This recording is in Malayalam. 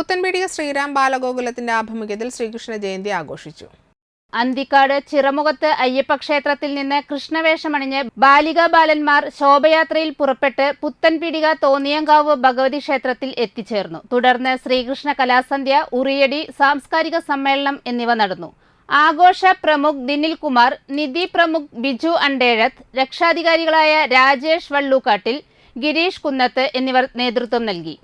പുത്തൻപീടിക ശ്രീരാം ബാലഗോകുലത്തിന്റെ ആഭിമുഖ്യത്തിൽ ശ്രീകൃഷ്ണ ജയന്തി ആഘോഷിച്ചു. അന്തിക്കാട് ചിറമുഖത്ത് അയ്യപ്പ ക്ഷേത്രത്തിൽ നിന്ന് കൃഷ്ണവേഷമണിഞ്ഞ് ബാലികാ ബാലന്മാർ ശോഭയാത്രയിൽ പുറപ്പെട്ട് പുത്തൻപീടിക തോന്നിയങ്കാവ് ഭഗവതി ക്ഷേത്രത്തിൽ എത്തിച്ചേർന്നു. തുടർന്ന് ശ്രീകൃഷ്ണ കലാസന്ധ്യ, ഉറിയടി, സാംസ്കാരിക സമ്മേളനം എന്നിവ നടന്നു. ആഘോഷ പ്രമുഖ് ദിനിൽ കുമാർ, നിധി പ്രമുഖ് ബിജു അണ്ടേഴത്ത്, രക്ഷാധികാരികളായ രാജേഷ് വള്ളൂക്കാട്ടിൽ, ഗിരീഷ് കുന്നത്ത് എന്നിവർ നേതൃത്വം നൽകി.